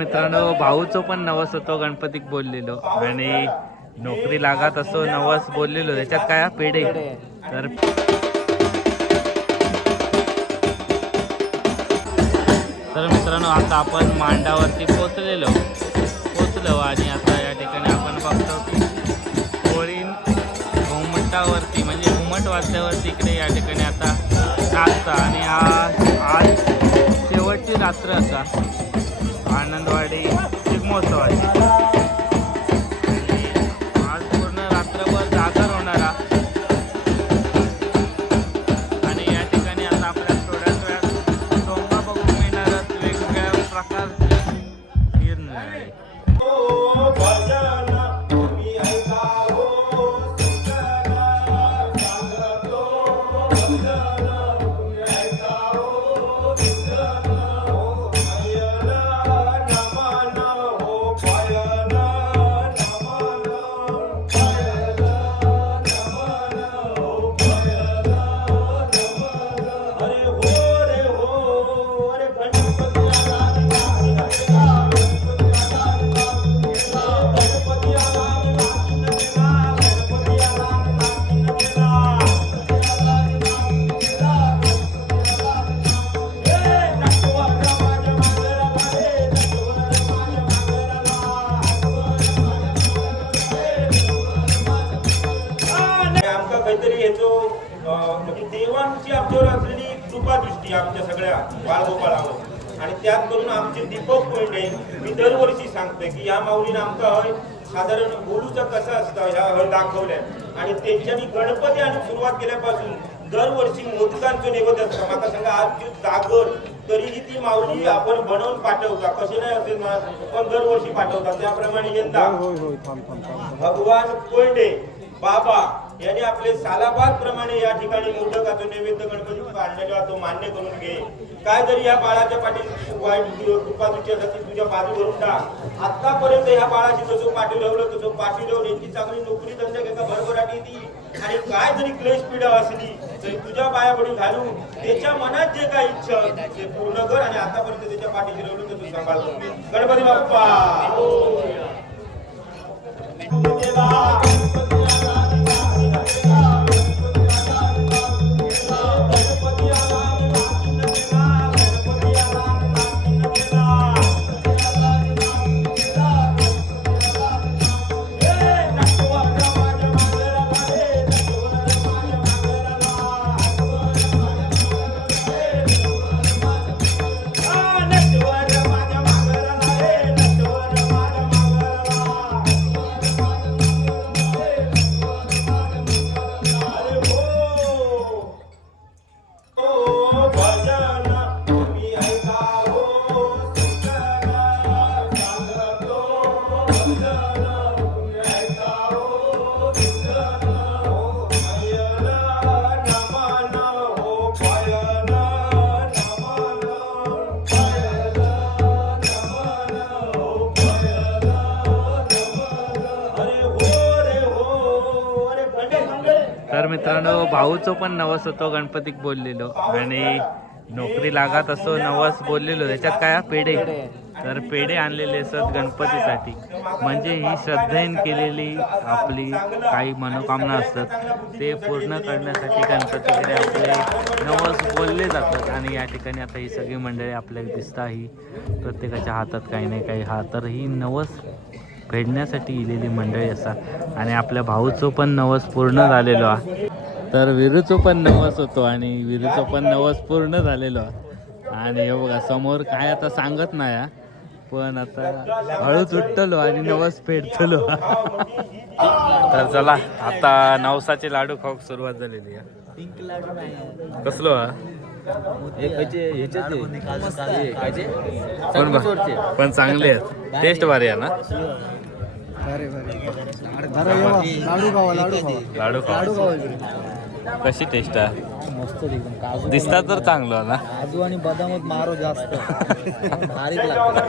मित्रांनो, भाऊचं पण नवस होतो गणपतीक बोललेलो आणि नोकरी लागत असो नवस बोललेलो. त्याच्यात काय पेढे तर मित्रांनो, आता आपण मांडावरती पोचलो आणि आता या ठिकाणी आपण बघतो की होळी घुमटावरती म्हणजे घुमट वाजल्यावरती इकडे या ठिकाणी आता नाचता. आणि आज शेवटची रात्र असा आनंदवाडी शिगमोत्सवाची. आज पूर्ण रात्रभर जागर होणारा आणि या ठिकाणी आता आपल्या थोड्याच वेळात सोंगा बघून मिळणारच वेगवेगळ्या प्रकारची निरनिराळे. म्हणजे देवांची आमच्यावर असलेली कृपादृष्टी आमच्या सगळ्या बाळगोपाळावर. आणि त्यात करून आमचे दीपक कोंडे मी दरवर्षी सांगतोय की या माऊलीनं आमका हय साधारण बोलूचं कसं असतं ह्या हय दाखवलंय. आणि त्यांच्यानी गणपती आणि सुरुवात केल्यापासून दरवर्षी मोदकांचं नैवेद्य असतं. माका सांगा आज जागर तरीही ती माऊली आपण बनवून पाठवता, कसे नाही असेल ना, पण दरवर्षी पाठवतात. त्याप्रमाणे यंदा भगवान कोंडे बाबा यांनी आपले सालाबाद प्रमाणे या ठिकाणी मोदकाचा नैवेद्य गणपती आणलेला तो मान्य करून घे. काय जरी या बाळाच्या पाठी वाईट कृपादृष्टी असेल तुझ्या बाजू भरून टाक. आतापर्यंत ह्या बाळाची जसं पाठी ठेवलं तसं पाठी ठेवून यांची चांगली नोकरी धंदा एका भरभराटी येते. आणि काय जरी क्लेश पीडा असली तरी तुझ्या पायापडी घालून त्याच्या मनात जे काही इच्छा ते पूर्ण कर. आणि आतापर्यंत त्याच्या पाठीशी ठेवलं तर तू सांभाळ. गणपती बाप्पा तर मित्रांनो, भाऊचं पण नवस होतो गणपतीक बोललेलो आणि नोकरी लागत असो नवस बोललेलो. त्याच्यात काय पेढे तर पेढे आणलेले असत गणपतीसाठी. म्हणजे ही श्रद्धेने केलेली आपली काही मनोकामना असतात ते पूर्ण करण्यासाठी गणपतीकडे आपले नवस बोलले जातात. आणि या ठिकाणी आता ही सगळी मंडळी आपल्याला दिसता, ही प्रत्येकाच्या हातात काही नाही काही हा तर ही नवस फेडण्यासाठी इलेली मंडळी असतात. आणि आपल्या भाऊचं पण नवस पूर्ण झालेलो आहे. तर विरूचं पण नवस होतो आणि विरूचं पण नवस पूर्ण झालेलो आहे. आणि हे बघा समोर काय आता सांगत नाही, पण आता हळूच उठतलो आणि नवस फेडतलो. तर चला आता नवसाचे लाडू खाऊक सुरुवात झालेली आहे. पिंक लाडू नाही कसलो हा पण चांगले आहेत, टेस्ट भारी आहे ना. लाडू खावा कशी टेस्ट आहे? मस्त एकदम. काजू दिसतात तर चांगलं ना. काजू आणि बदामात मारो जास्त भारीच लागतं.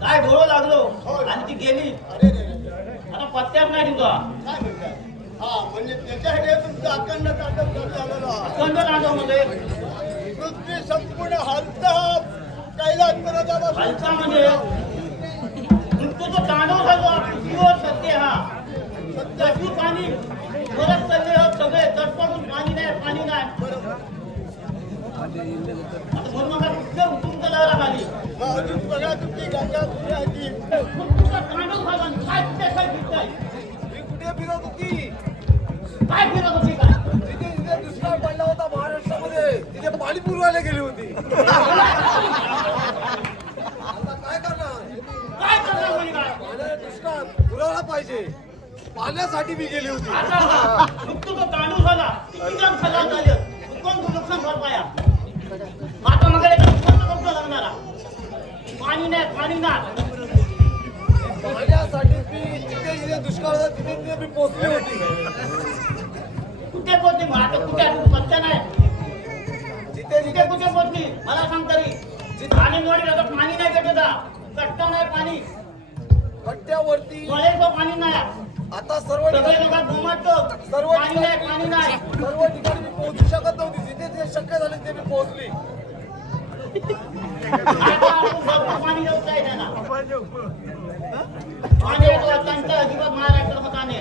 काय डोळं लागलो आणि ती गेली आता पत्त्यात नाही तुझा काय म्हणताय? हा म्हणजे त्याच्यासाठी तुमचं अखंड तांडव चालू झालेलं आहे. अखंड नांदवमध्ये पृथ्वी संपूर्ण हालता कैलास पर्वतापासून खालचा म्हणजे मृत्यूचं तांडव झालो पृथ्वीवर सत्य हा सत्याची पाणी परत चालले आहोत सगळे तटपासून पाणी नाही आता म्हणून मग कुठे तुमचं लावला खाली मग अजून बघा तुमची गंगा कुठे आहे ती? तुमचा तांडव झाला आणि काय कुठे काय फिरताय ती कुठे फिरत होती? काय फिरत होती काय तिथे तिथे दुष्काळ पडला होता महाराष्ट्रामध्ये, तिथे पाणी पुरवायला गेली होती. आता काय करणार? काय करणार म्हणे काय पाण्याला दुष्काळ पुरवला पाहिजे, पाण्यासाठी मी गेली होती. आता मृत्यूचं तांडव झाला किती जण खलास झाले कोण नुकसान भरपाया आता मग कोणतं लागणारा पाणी नाही पाण्यासाठी मी जिथे जिथे दुष्काळ होता तिथे तिथे मी पोहोचली होती. कुठे पोहोचली मग आता कुठे आहे? तू बच्चा नाही जिथे तिथे जिथे कुठे पोहोचली मला सांग तरी पाणी नोडी आता पाणी नाही भेटत कट्ट नाही पाणी कट्ट्यावरती मळेचं पाणी नाही आता सर्व सगळे ठिकाणी लोक घुमटतो सर्व पाणी नाही सर्व ठिकाणी मी पोहोचू शकत नव्हती. जिथे जिथे शक्य झाले तिथे मी पोहोचली. आता आपण भरपूर पाणी देऊ आहे त्यांना पाणी येतो अत्यंत अजिबात महाराष्ट्रात पाणी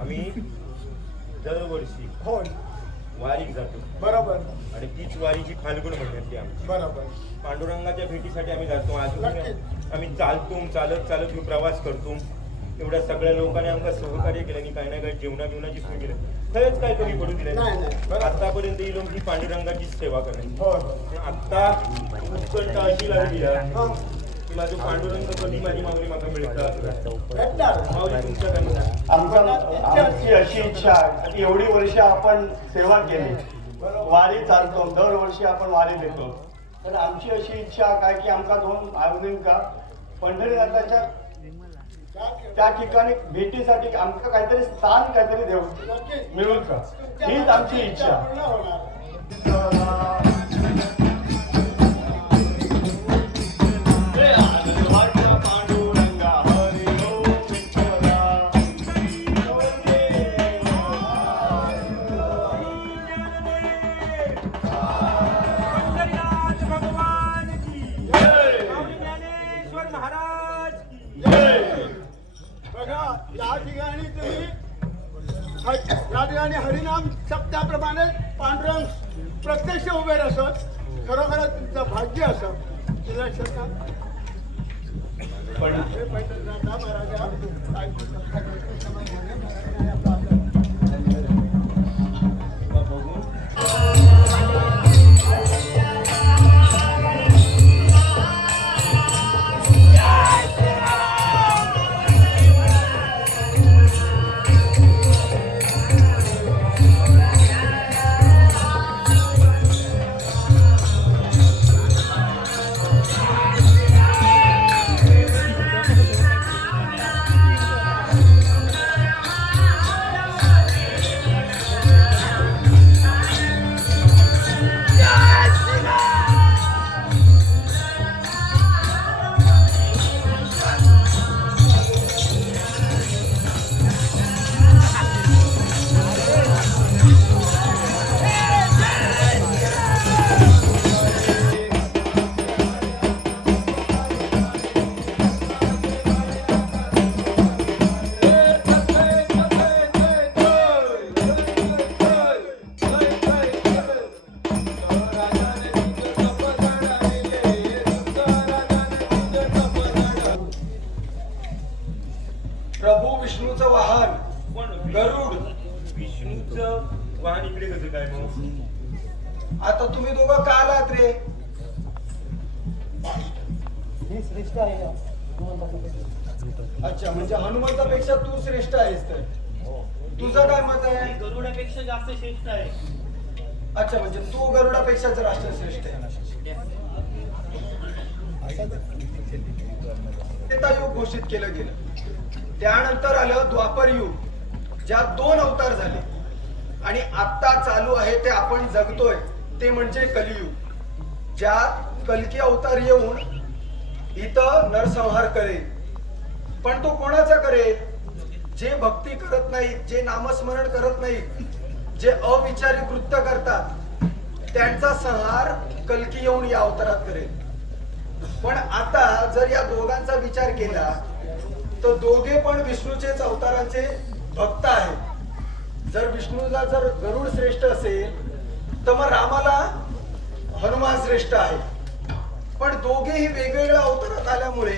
आम्ही दरवर्षी होय, वारीक जातो बरोबर आणि तीच वारीची फाल्गुन महिन्यातली आमची बरोबर. पांडुरंगाच्या भेटीसाठी आम्ही जातो. अजून नक्कीच. आम्ही चालत चालत मी प्रवास करतो. एवढ्या सगळ्या लोकांनी आमका सहकार्य केलं आणि काही ना काही जेवणाची सोय केली. खरंच काय कमी पडू दिलं नाही, नाही. बरोबर. आतापर्यंत ही लोक ही पांडुरंगाचीच सेवा करायची. होय. पण आता उत्कंठ अशी लागली आहे हं. की माझं पांडुरंग कधी माझी मागणी मला मिळतात. भेटणार. माऊली तुमच्याकडे आमची अशी इच्छा आहे की एवढी वर्ष आपण सेवा केली, वारी चालतो, दरवर्षी आपण वारी देतो. तर आमची अशी इच्छा काय की आमका 2 भावनिंका पंढरीनाथाच्या त्या ठिकाणी भेटीसाठी आमका काहीतरी स्थान काहीतरी देऊ नक्कीच. मिळून का, हीच आमची इच्छा. पूर्ण होणार. पांडुरंगा हरी ओम विठ्ठला. पंढरीनाथ भगवान की जय. स्वामी ज्ञानेश्वर महाराज की जय. बघा या ठिकाणी तुम्ही या ठिकाणी हरिनाम शब्दाप्रमाणे पांडुरंग प्रत्यक्ष उभे असत. खरोखर तुमचं भाग्य असत. तुला लक्षात का? पण हे पैठण राजा महाराजा आता तुम्ही दोघं का आलात रे? अच्छा, म्हणजे हनुमंतापेक्षा तू श्रेष्ठ आहेस तर. तुझं काय मत आहे? गरुडापेक्षा जास्त श्रेष्ठ आहे. अच्छा, म्हणजे तू गरुडापेक्षा राष्ट्र श्रेष्ठ आहे. त्रेतायुग घोषित केलं गेलं. त्यानंतर आलं द्वापर युग, ज्यात 2 अवतार झाले. आणि आता चालू आहे ते आपण जगतोय ते म्हणजे कलियुग, ज्यात कल्की अवतार येऊन इथं नरसंहार करेल. पण तो कोणाचा करेल? जे भक्ती करत नाहीत, जे नामस्मरण करत नाहीत, जे अविचारी कृत्य करतात, त्यांचा संहार कल्की येऊन या अवतारात करेल. पण आता जर या दोघांचा विचार केला तर दोघे पण विष्णूचेच अवतारांचे भक्त आहेत. जर विष्णूला जर गरुड श्रेष्ठ असेल तर मग रामाला हनुमान श्रेष्ठ आहे. पण दोघेही वेगवेगळ्या अवतारात आल्यामुळे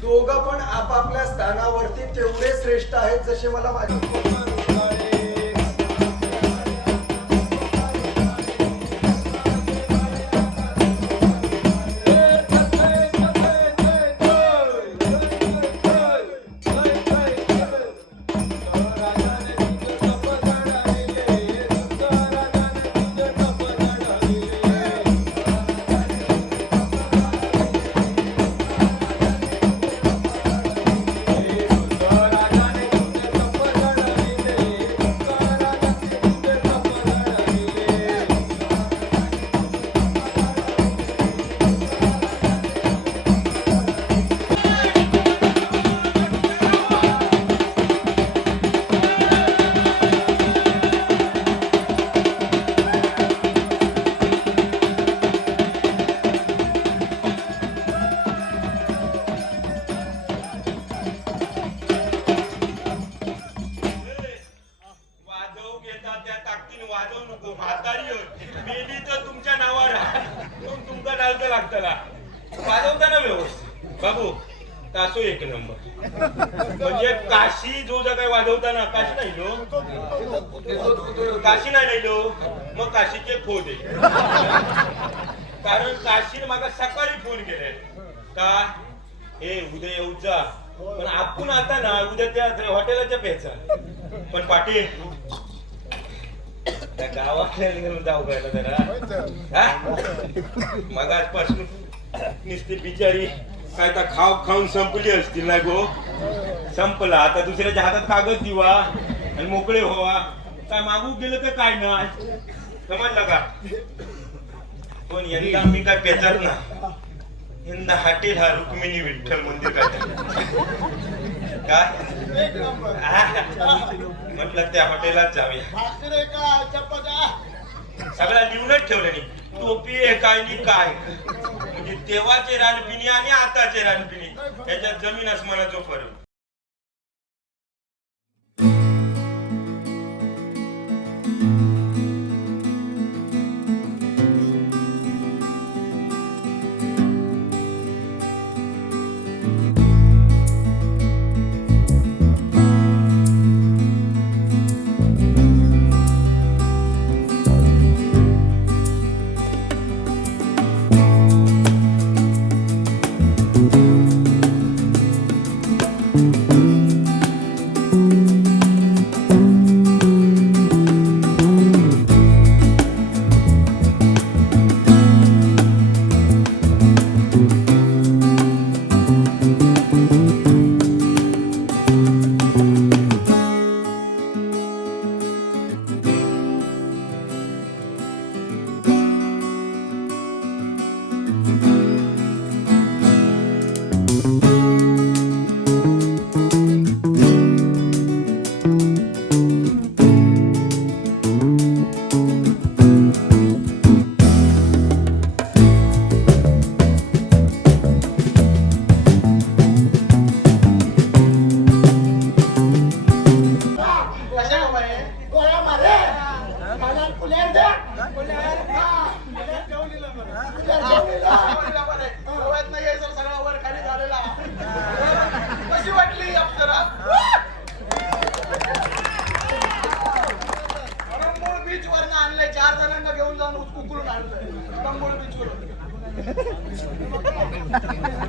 दोघं पण आपापल्या स्थानावरती तेवढे श्रेष्ठ आहेत जसे मला माझे वाजवू घेता त्या ताकदीने वाजवू नको. म्हातारी होय. मेली तर तुमच्या नावावर तुमका डालतं लागतला. वाजवताना व्यवस्थित बाबू तासो 1 नंबर. म्हणजे काशी जो काय वाजवताना काशी नाही लो, काशी नाही लो, मग काशीचे फोन दे. कारण काशीने मागा सकाळी फोन केले का हे उद्या येऊच जा. पण आपण आता ना उद्या त्या हॉटेलाच्या पेचा. पण पाटील त्या गावातल्या घेऊन जाऊ पाहिला जरा. मग आजपासून नुसती बिचारी काय तर खाऊन संपली असतील ना गो. संपला आता दुसऱ्याच्या हातात कागद दिवा आणि मोकळे व्हावा. काय मागू गेलं तर काय नाही समजलं का. पण यंदा मी काय पेचार ना. यंदा हॉटेल हा रुक्मिणी विठ्ठल मंदिर काय म्हटलं त्या हॉटेलात जाऊया. भाकरे का चपात्या सगळ्या लिहूनच ठेवलं नाही. टोपी आहे काय नी काय. म्हणजे तेव्हाचे रानपिणी आणि आताचे रानपिणी त्याच्यात जमीन आसमानाचा फरक.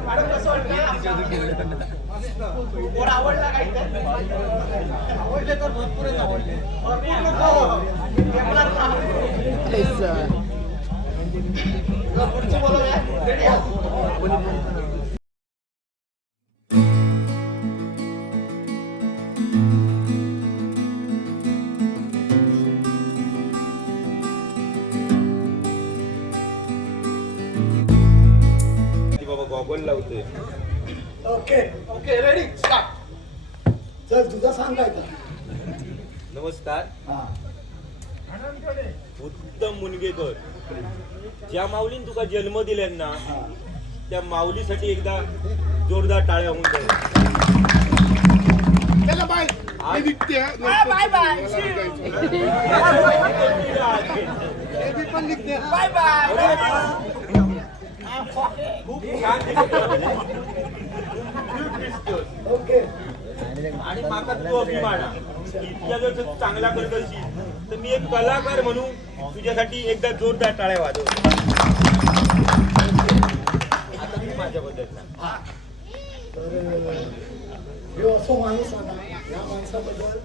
मॅडम कसं वाटलं? गोड आवडला का इथं? आवडले तर भरपूरच आवडले. भरपूर लोकं टेम्पला पण आवडले. पुढचं बोलूया. Ready आहात? बाबा गॉगल लावतोय. Okay okay ready start. चल तुझा सांगायचं. नमस्कार. उत्तम मुनगेकर, ज्या माऊलीने तुका जन्म दिल्यान ना त्या माऊलीसाठी एकदा जोरदार टाळ्या होऊन जाईल. चला बाय. मी निघते हा. Bye bye. मी पण निघते. Bye bye. खूप छान दिसतोय. ओके. आणि माका तू अभिमान इतक्या जर तू चांगला करत असशील तर मी एक कलाकार म्हणून तुझ्यासाठी एकदा जोरदार टाळ्या वाजव. आता तू माझ्याबद्दल सांग. तर ह्यो असो माणूस आहे ना, या माणसाबद्दल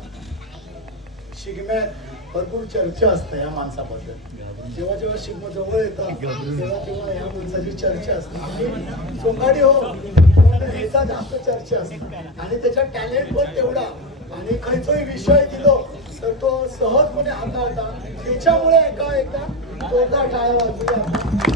शिगम्यात भरपूर चर्चा असते या माणसाबद्दल. जेव्हा जेव्हा शिगम जवळ येतात तेव्हा तेव्हा या माणसाची चर्चा असते. आणि सोंगाडी हो पण ह्याचा जास्त चर्चा असते आणि त्याचा टॅलेंट पण तेवढा. आणि खयचोही विषय दिलो तर तो सहजपणे हाताळता. त्याच्यामुळे एकदा जोरदार टाळ्या वाजवूया.